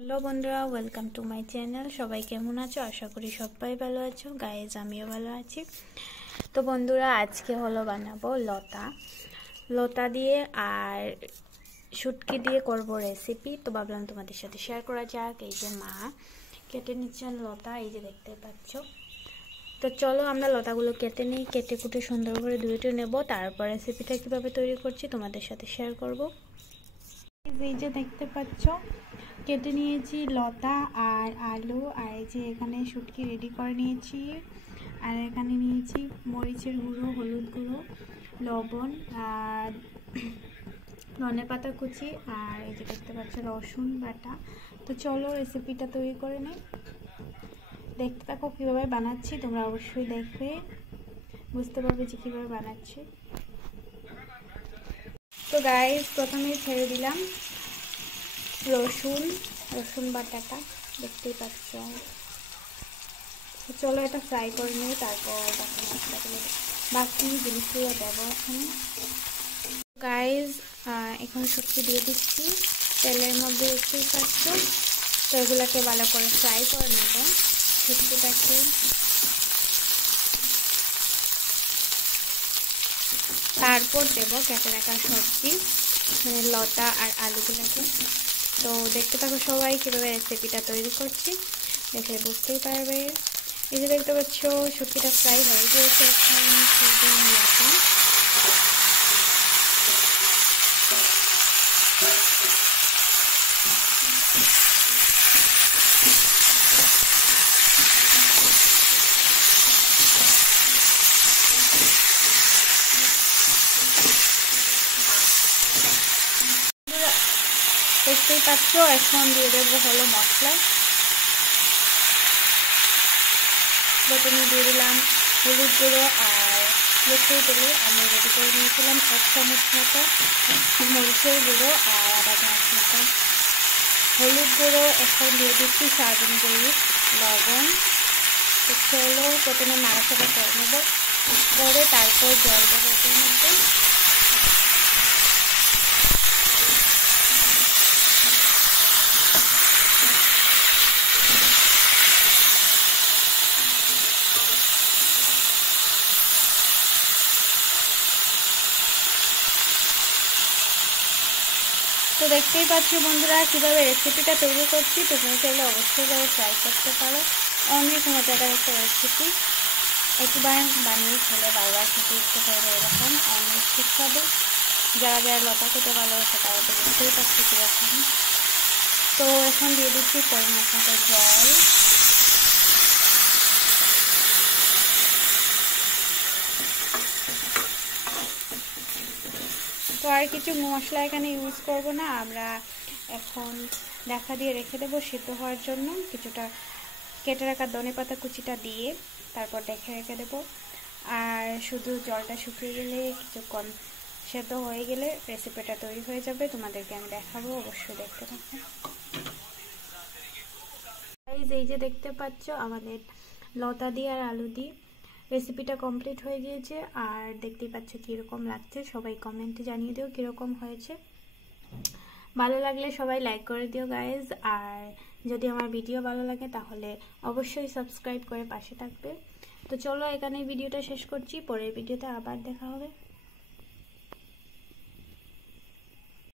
Hello বন্ধুরা, welcome to my channel. সবাই কেমন আছো? আশা করি সবাই ভালো আছো। গাইজ, আমিও ভালো আছি। তো বন্ধুরা, আজকে হলো বানাবো লতা দিয়ে আর শুটকি দিয়ে করব রেসিপি। তো ভাবলাম তোমাদের সাথে শেয়ার করা যাক। এই যে মা কেটে নিচ্ছেন লতা, এই যে দেখতে পাচ্ছ। তো চলো আমরা লতাগুলো কেটে নিই। কেটে কুটে সুন্দর করে ধুয়ে নেব, তারপর রেসিপিটা কীভাবে তৈরি করছি তোমাদের সাথে শেয়ার করব। এই যে দেখতে পাচ্ছ, কেটে নিয়েছি লতা আর আলু, আর এই যে এখানে শুটকি রেডি করে নিয়েছি। আর এখানে নিয়েছি মরিচের গুঁড়ো, হলুদ গুঁড়ো, লবণ আর ধনেপাতা কুচি, আর এই যে দেখতে পাচ্ছ রসুন বাটা। তো চলো রেসিপিটা তৈরি করে নিই। দেখতে থাকো কীভাবে বানাচ্ছি, তোমরা অবশ্যই দেখবে, বুঝতে পারবে যে কীভাবে বানাচ্ছি। তো গাইস, প্রথমে ছেড়ে দিলাম রসুন বাটাটা, দেখতেই পাচ্ছ। চলো এটা ফ্রাই করে নিই, তারপর বাকি জিনিসগুলো দেবো এখানে। গাইস, এখন শুটকি দিয়ে দিচ্ছি তেলের মধ্যে, দেখতেই পাচ্ছ। তো এগুলোকে ভালো করে ফ্রাই করে নেব শুটকিটাকে। তারপর দেব কেটে রাখা সবজি, মানে লতা আর আলুগুলোকে। তো দেখতে থাকো সবাই কীভাবে রেসিপিটা তৈরি করছি, দেখলে বুঝতেই পারবে। এই যে দেখতে পাচ্ছ শুটকিটা ফ্রাই হয়ে গিয়েছে। এখন লতা, দেখতেই পাচ্ছ। এখন দিয়ে দেবো হলো মশলা। প্রথমে দিয়ে দিলাম হলুদ গুঁড়ো, আর দেখতেই পেলে আমি রেডি করে নিয়েছিলাম 1 চামচ মতো মরিচের গুঁড়ো আর আদা চামচ মতো হলুদ গুঁড়ো। এখন দিয়ে দিচ্ছি স্বাদ অনুযায়ী লবণ। তো চলো প্রথমে নাড়াচাড়া করে নেব, করে তারপর জল দেবো এর মধ্যে। তো দেখতেই পাচ্ছ বন্ধুরা কীভাবে রেসিপিটা তৈরি করছি। তোমরা চাইলে অবশ্যই ট্রাই করতে পারো, অনেক মজাদার একটা রেসিপি। একবার বানিয়ে খেলে বারবার খেতে ইচ্ছে করবে এরকম, অনেক সুস্বাদু। যারা যারা লতা খেতে ভালোবাসে তারা তো বুঝতেই পারছি কীরকম। তো এখন দিয়ে দিচ্ছি পরিমাণ মতো জল। তো আর কিছু মশলা এখানে ইউজ করব না আমরা। এখন ঢাকা দিয়ে রেখে দেবো সিদ্ধ হওয়ার জন্য। কিছুটা কেটে রাখা ধনেপাতা কুচিটা দিয়ে তারপর রেখে দেবো। আর শুধু জলটা শুকিয়ে গেলে, কিছুক্ষণ সেদ্ধ হয়ে গেলে রেসিপিটা তৈরি হয়ে যাবে। তোমাদেরকে আমি দেখাবো, অবশ্যই দেখতে থাকো। এই যে দেখতে পাচ্ছ আমাদের লতা দিয়ে আর আলু দিয়ে রেসিপিটা কমপ্লিট হয়ে গিয়েছে। আর দেখতেই পাচ্ছ কীরকম লাগছে, সবাই কমেন্টে জানিয়ে দিও কীরকম হয়েছে। ভালো লাগলে সবাই লাইক করে দিও গাইজ। আর যদি আমার ভিডিও ভালো লাগে তাহলে অবশ্যই সাবস্ক্রাইব করে পাশে থাকবে। তো চলো এখানে ভিডিওটা শেষ করছি, পরের ভিডিওতে আবার দেখা হবে।